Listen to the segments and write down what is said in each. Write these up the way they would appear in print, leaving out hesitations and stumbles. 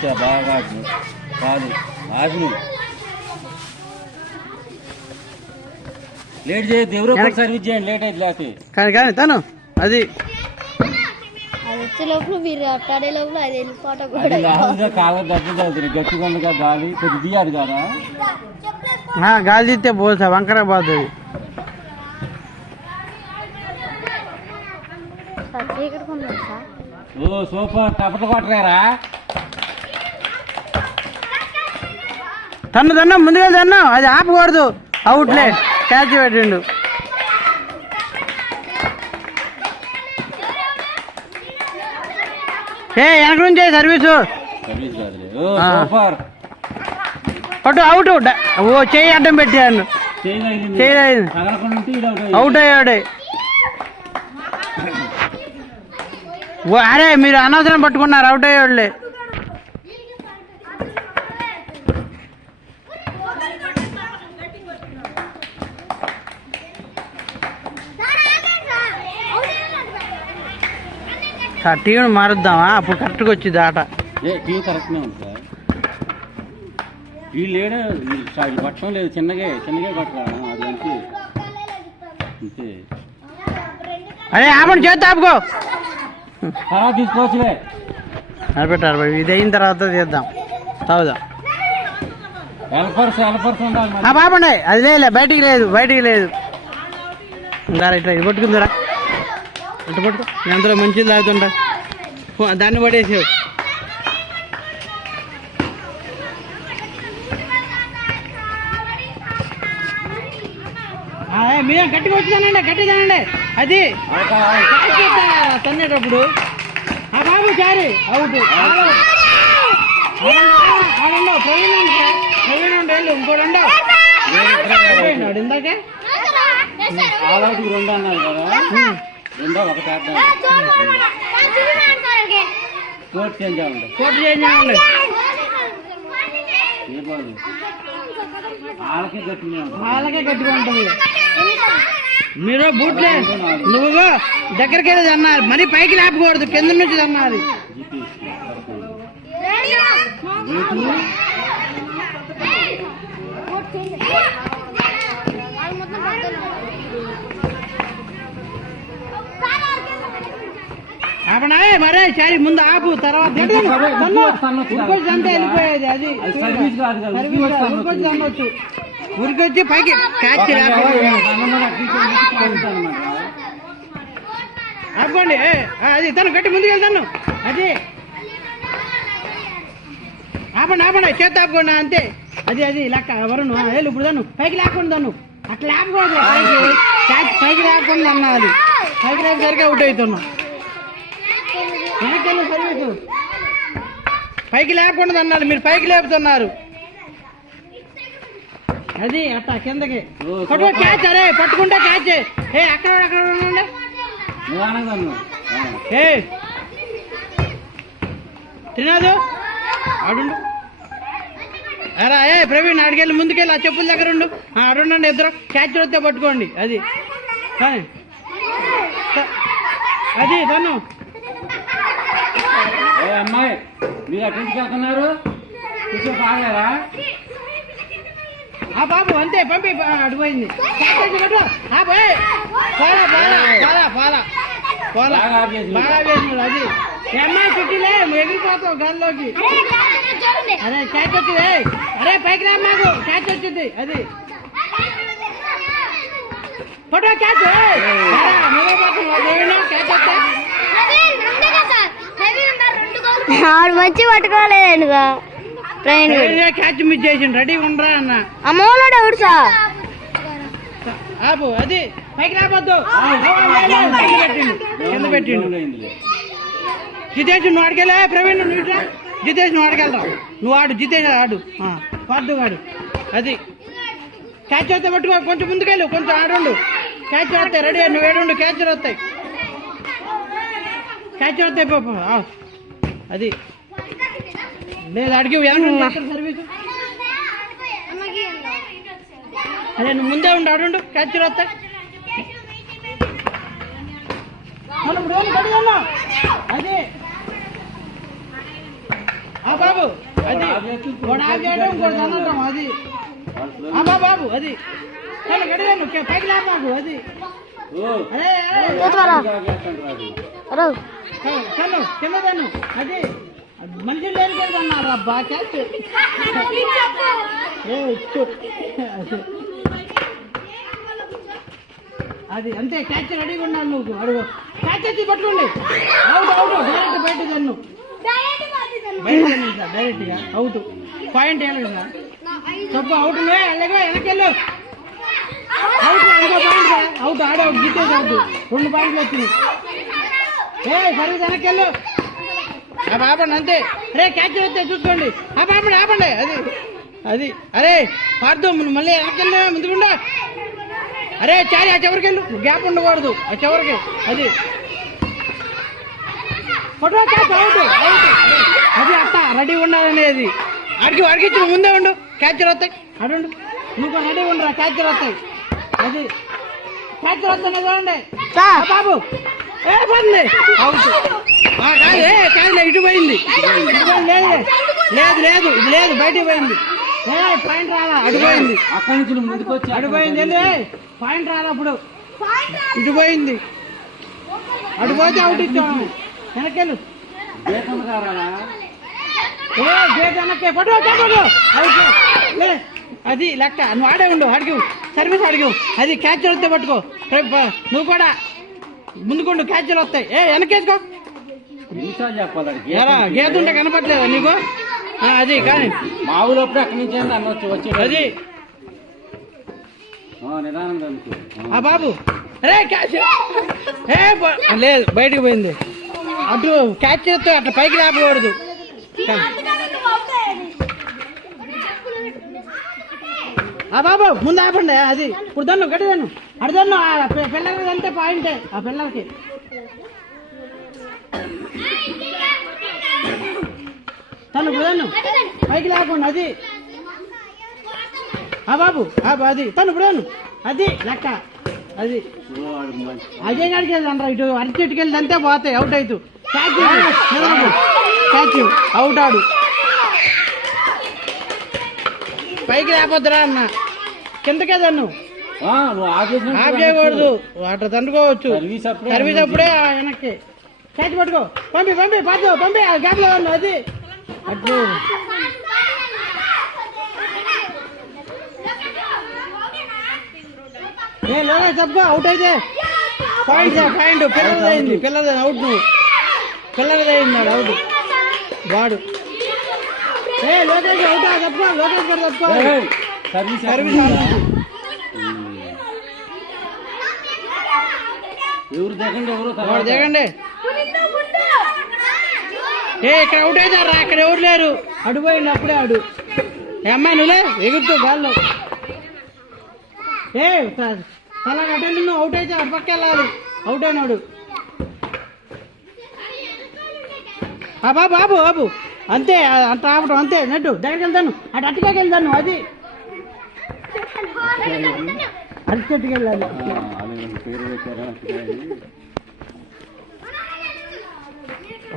ఇచ్చా బాగా కాదు ఆపిను లేట్ చేయొద్దు ఎవరో ఒకటి సర్వీస్ చేయండి లేట్ అయితే లేకపోతే కానీ కానీ తను అది కాగదు దెబ్బ గట్టిగా గాలి కొద్ది తీయాలి కదా గాలి తీస్తే పోసా వంకర పోతుంది ఓ సూపర్ కపట కొట్టరారా తన్ను తన్ను ముందుగా తన్ను అది ఆపకూడదు అవుట్లే క్యాచ్ పెట్టిండు వెనక నుంచి సర్వీసు పట్టు అవుట్ ఓ చేయి అడ్డం పెట్టాను అవుట్ అయ్యాడు ఓ అరే మీరు అనవసరం పట్టుకున్నారు అవుట్ అయ్యాడులే టీవీని మారుద్దామా అప్పుడు కరెక్ట్గా వచ్చింది ఆట టీవీ కరెక్ట్నే ఉంది సార్ వీళ్ళు లేడు పట్టడం లేదు చిన్నగా పట్టరా అది అంతే అంతే అరే ఆపండి చేద్దా ఆపుకో తర్వాత తీసుకోవచ్చులే పెట్టారు ఇది అయిన తర్వాత చేద్దాం తాగుదాం బాబండి అది లేదు బయటికి లేదు ఇంకా ఇట్లా ఇది పట్టుకుందిరా ఇట్లా పట్టుకో ఎంతలో మంచిది తాగుతుంటా దాన్ని పడేసావు మీరు గట్టిగా వచ్చిందనండి గట్టిదానండి అది తన్నేటప్పుడు ఆ బాబు చారి అవుట్ ఆడండవు ప్రవీణ్ వెళ్ళు ఇంకోటి ఉండవు ఇందాకే రెండు అన్నారు కదా రెండో ఒకటి కోర్టు చేంజ్ అవ్వండి వాళ్ళకే గట్టిగా ఉంటుంది మీరు బూట్లే నువ్వు దగ్గరికి వెళ్ళి అన్నారు మరి పైకి లేపకూడదు కింద నుంచి అన్నది ఆపనా మరే చారి ముందు ఆపు తర్వాత వెళ్ళిపోయేది అది అనొచ్చు ఉరికొచ్చి పైకి క్యాచ్ ఆపుకోండి అది తను గట్టి ముందుకు వెళ్తాను అది ఆపండి చేత ఆపుకోండి అంతే అది లెక్క ఎవరు వెళ్ళు ఇప్పుడు దాన్ని పైకి లేకుండా దాన్ని అట్లా లేపకూడదు పైకి లేకుండా అన్నా అది పైకి లేపసరికి అవుట్ అవుతున్నాం వెనక్కి సర్వీసు పైకి లేకుండా అన్నారు మీరు పైకి లేపుతున్నారు అది అట్టా కిందకి క్యాచ్ అరే పట్టుకుంటే క్యాచ్ అక్కడ ఉండే తినాదు ఆడుండు అరా ప్రవీణ్ ఆడికెళ్ళి ముందుకెళ్ళి ఆ చెప్పుల దగ్గర ఉండు ఆడుండండి ఇద్దరు క్యాచ్ వస్తే పట్టుకోండి అది తను అమ్మాయి మీరు అక్కడికి వెళ్తున్నారు కొంచెం బాగారా ఆ బాబు అంతే పంపి అడిపోయింది బాగా వేసినాడు అది అమ్మాయి చుట్టిలే ఎగిరిపోతావు గాల్లోకి అరే క్యాచ్ వచ్చింది అరే పైకి రా మాకు క్యాచ్ వచ్చింది అది ఫోటో క్యాచ్ క్యాచ్ వస్తా మంచి పట్టుకోలేదుగా క్యాచ్ మిస్ చేసిండు రెడీ ఉండరా అన్న అమ్మోడు ఎవడు సార్ ఆపు అది పైకి రాబోద్దు కింద పెట్టిండు జితేష్ నువ్వు ఆడికెళ్ళా ప్రవీణ్ నువ్వు జితేష్ నువ్వు ఆడికెళ్తా నువ్వు ఆడు జితేష్ ఆడు పద్దు వాడు అది క్యాచ్ వస్తే పట్టుకో కొంచెం ముందుకెళ్ళు కొంచెం ఆడుండు క్యాచ్ వస్తాయి రెడీ నువ్వు ఏడుండు క్యాచ్ వస్తాయి అది లేదు అడిగి సర్వీసు అదే నువ్వు ముందే ఉండు ఆడుండు క్యాచ్ వస్తాయి అది బాబు అది వాడు ఆఫ్ చేయడం ఇంకోటి తనటం అది అబ్బా బాబు అది గడిగాను పైకి లేపాకు అది అరే తను కింద తను అది మనుషులు లేనికెళ్తున్నారు అబ్బా క్యాచ్ అది అంతే క్యాచ్ రెడీగా ఉన్నాను నువ్వు అడుగు క్యాచ్ వచ్చి పట్టుకోండి అవుట్ అవుట్ డైరెక్ట్ బయట తన్ను బయట డైరెక్ట్ గా అవుట్ పాయింట్ ఏమి సార్ తప్పు అవుట్ వెళ్ళగా వెనకెళ్ళు అవుట్ ఇంకో పాయింట్ అవుట్ ఆడే అవుట్ గిట్టేది అవుట్ 2 పాయింట్లు వచ్చినాయి సర్వీస్ వెనకెళ్ళు ఆపండి అంతే అరే క్యాచ్ వస్తే చూసుకోండి ఆపండి అది అది అరే పార్దు మళ్ళీ వెనకెళ్ళి ముందుకుండా అరే చాలి ఆ చివరికి వెళ్ళు గ్యాప్ ఉండకూడదు ఆ చివరికి అది ఫోటో క్యాచ్ అవుట్ అది అట్ట రెడీ ఉండాలనేది అడిగిచ్చి ముందే ఉండు క్యాచ్లు వస్తాయి అడుండు నువ్వు రెడీ ఉండరా క్యాచ్లు వస్తాయి అది క్యాచ్లు వస్తాయి చూడండి బాబు ఏ పోతుంది అవుట్ కాదు ఇటు పోయింది లేదు లేదు ఇది లేదు బయటికి పోయింది పాయింట్ రాలా అడిపోయింది అక్కడి నుంచి ముందుకు వచ్చి అడిపోయింది పాయింట్ రాలా అప్పుడు ఇటు పోయింది అడిపోతే అవుట్ ఇచ్చాము వెనకెళ్ళు గేట్ వెనక్కే పట్టు అవుట్ అది లెక్క నువ్వు ఆడే ఉండు అడిగి సర్వీస్ అడిగి అది క్యాచ్లు వస్తే పట్టుకో నువ్వు కూడా ముందుకుండు క్యాచ్లు వస్తాయి వెనకేసుకో గేట్ ఉంటే కనపట్లేదా నీకు అది కానీ మా ఊళ్ళప్పుడు అక్కడి నుంచి వచ్చి అది నిదానం బాబు రే క్యాచ్ లేదు బయటికి పోయింది అటు క్యాచ్ చేస్తే అట్లా పైకి లేపకూడదు బాబు ముందు ఆపండి అది ఇప్పుడు దన్ను గట్టి దన్ను అడదన్ను పిల్లలకి అంటే పాయింటే ఆ పిల్లలకి తను ఇప్పుడు పైకి లేకుండా అది బాబు అది తను ఇప్పుడు అది లెక్క అది అజయ్ గారికి వెళ్ళి ఇటు అరటి చెట్టుకి వెళ్ళి అంతే పోతాయి అవుట్ అవుతూ క్యాచ్ అవుట్ ఆడు పైకి లేకపోద్దురా అన్న కిందకే తన్ను ఆఫ్ చేయకూడదు అట్లా తండుకోవచ్చు సర్వీస్ అప్పుడే వెనక్కి క్యాచ్ పట్టుకో పంపి పంపి ఆ గ్యాప్ లో అన్న అది అట్లా లోగా చెప్పుకో అవుట్ అయితే పాయింట్ పిల్లలది అవుట్ నువ్వు పిల్లలది అయింది అవుట్ వాడు లోకేష్ అవుట్ చెప్పుకో లోకేష్ కూడా చెప్పుకో సర్వీస్ ఎవరు దిగండి వాడు దిగండి ఇక్కడ అవుట్ అవుతారా అక్కడ ఎవరు లేరు అడిపోయింది అప్పుడే ఆడు అమ్మాయి నువ్వులే ఎగురుతూ గాల్లో తలా కట్టండి నువ్వు అవుట్ అయితే అటు పక్క వెళ్ళాలి అవుట్ అయినాడు బాబు అంతే అంత ఆపటం అంతే నెట్టు దగ్గరికి వెళ్తాను అటు అట్టుకాకి వెళ్తాను అది అటు చెట్టుకి వెళ్ళాలి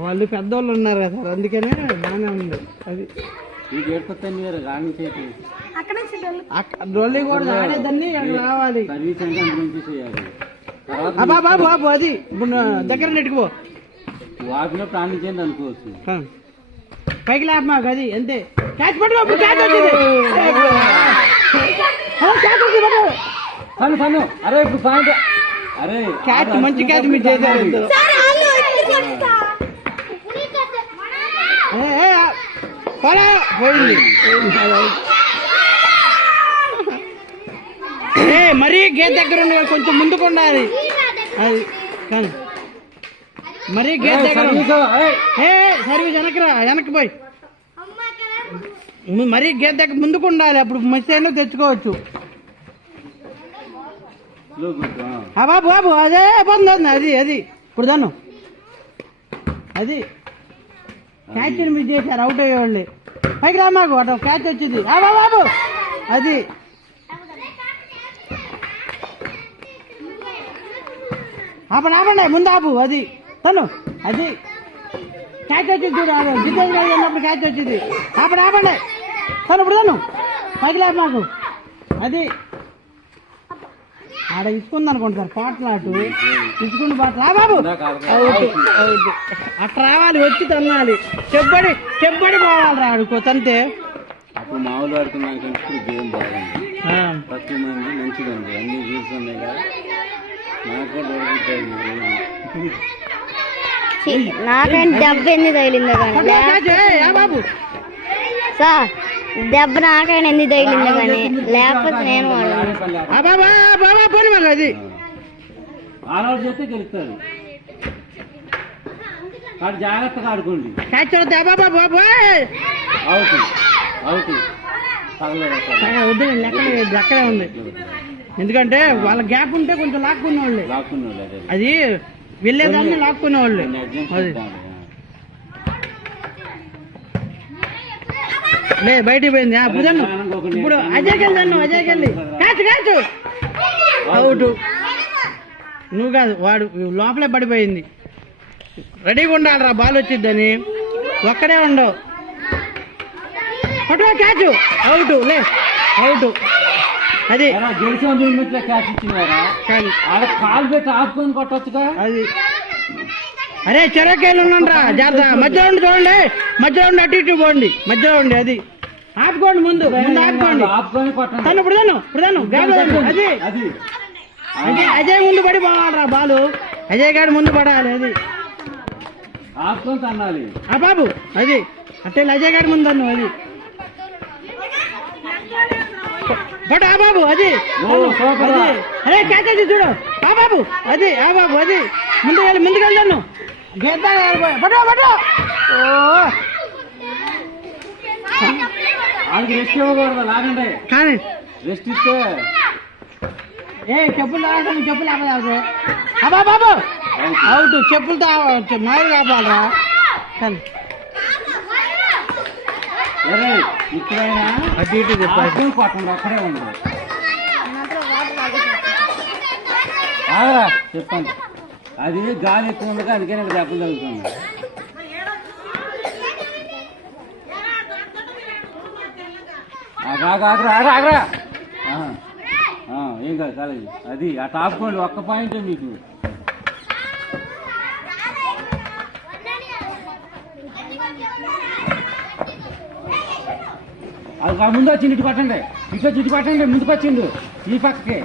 వాళ్ళు పెద్దోళ్ళు ఉన్నారు కదా సార్ అందుకనే బాగానే ఉంది అది డొల్లి కూడా ఆడేదాన్ని రావాలి బాబు అది దగ్గర నెట్టుకుపో వాటిలో ప్రాణించేది అనుకోవచ్చు పైకి లేప మాకు అది అంతే క్యాచ్ పట్టుకో క్యాచ్ వచ్చింది అరే ఇప్పుడు పాయింట్ అరే క్యాచ్ మంచి క్యాచ్ మీరు చేశారు పోయింది మరీ గేట్ దగ్గర ఉన్న కొంచెం ముందుకు ఉండాలి అది కానీ మరీ గేట్ దగ్గర సర్వీస్ వెనక్కి పోయి మరీ గేట్ దగ్గర ముందుకు ఉండాలి అప్పుడు మంచి అయినా తెచ్చుకోవచ్చు బాబు అదే పొందండి అది ఇప్పుడు దాన్ని అది క్యాచ్ మిస్ చేశారు అవుట్ అయ్యేవాళ్ళు పైకి రా మాకు అటు క్యాచ్ వచ్చింది బాబు అది ఆపండి ముందు ఆపు అది తను అది క్యాచ్ వచ్చింది చూడు జితేష్ గారు ఉన్నప్పుడు క్యాచ్ వచ్చింది ఆపండి ఆపండి తను ఇప్పుడు తను పైకి లేపు మాకు అది ఆడ ఇసుకుంది అనుకుంటారు పాటలాటు ఇసుకుంది పాటలు బాబు అట్లా రావాలి వచ్చి తన్నాలి చెప్పబడి పోవాలి రాడుకో తంతే అప్పుడు మామూలు ఆడుతున్నాక ఇప్పుడు గేమ్ బాగుంది తక్కువ మంది మంచిదండి అన్ని రూల్స్ ఉన్నాయి కదా నాకు కూడా దొరుకుతాయి నాకైనా దెబ్బ ఎందుకు తగిలిందో కానీ బాబు సార్ దెబ్బ నాకైనా ఎందుకు తగిలిందో కానీ లేకపోతే నేను అది ఆల్అౌట్ చేస్తే గెలుస్తారు వాడు జాగ్రత్తగా ఆడుకోండి క్యాచ్ అవుతాయి బాబా అవుట్ అవుట్ వద్దు అక్కడే ఉంది ఎందుకంటే వాళ్ళ గ్యాప్ ఉంటే కొంచెం లాక్కునే వాళ్ళు అది వెళ్ళేదాన్ని లాక్కునే వాళ్ళు అది లే బయటికి పోయింది ఇప్పుడు అజయ్కి వెళ్ళాను అజయ్కి వెళ్ళి క్యాచ్ క్యాచ్ అవుట్ నువ్వు కాదు వాడు లోపలే పడిపోయింది రెడీగా ఉండాలిరా బాల్ వచ్చిద్దని ఒక్కడే ఉండవు పట్టుకో క్యాచ్ అవుట్ లే అవుట్ అది క్యాచ్ ఇచ్చినారా కాలు పెట్టి ఆపుకొని కొట్టొచ్చుగా అది అరే చెరకేళ్ళు ఉన్నాండ్రా జాగ్రత్త మధ్యలో ఉండి చూడండి మధ్యలో ఉండి అటు ఇటు పోండి మధ్యలో ఉండి అది ఆపుకోండి ముందు ఆపుకోండి తను ఇప్పుడు అది అజయ్ ముందు పడి పోవాలరా బాలు అజయ్ గారు ముందు పడాలి అది ఆపుకొని తన్నాలి ఆ బాబు అది అంటే అజయ్ గారి ముందు అన్ను అది బట్ ఆ బాబు అది అరే క్యాచ్ అది చూడు ఆ బాబు అది ముందుకు వెళ్తాను అది రెస్ట్ ఇవ్వకూడదు లాగండి కానీ రెస్ట్ ఇస్తే చెప్పులు తాగడం చెప్పులు ఆపదు అబ్బా బాబు అవుట్ చెప్పులతో నాయలు కాపాలరా ఇక్కడైనా అటు ఇటు చెప్పండి పట్టండి అక్కడే ఉంది చెప్పండి అది గాలి ఎక్కువ ఉండగా అందుకే నాకు దెబ్బలు తగ్గుతుంది ఆగరా ఏం కాదు కాలేజీ అది ఆ టాపుకోండి ఒక్క పాయింట్ మీకు అది ముందు వచ్చింది ఇటు పట్టండి ఇటు పట్టండి ముందుకు వచ్చిండు ఈ పక్కకి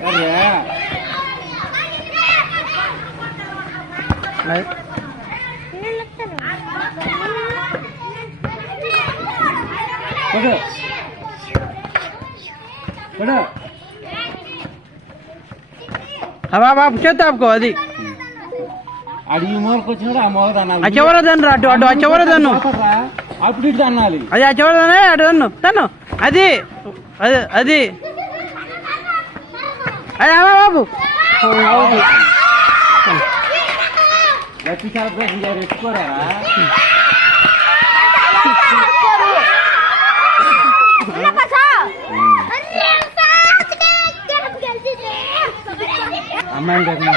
అరే బాబు చేత ఆపుకో అది అది ఈ మూలకు వచ్చినాడు ఆ మూలకు అన్నాలి అచ్చవరదన్ను అటు అటు అచ్చవరదన్ను అప్పుడు ఇటు అన్నాలి అది అచ్చవరదనే అటు తన్ను అది అది అది అదే బాబు గట్టి సెలబ్రేషన్ గారు ఎత్తుకోరా అమ్మాయి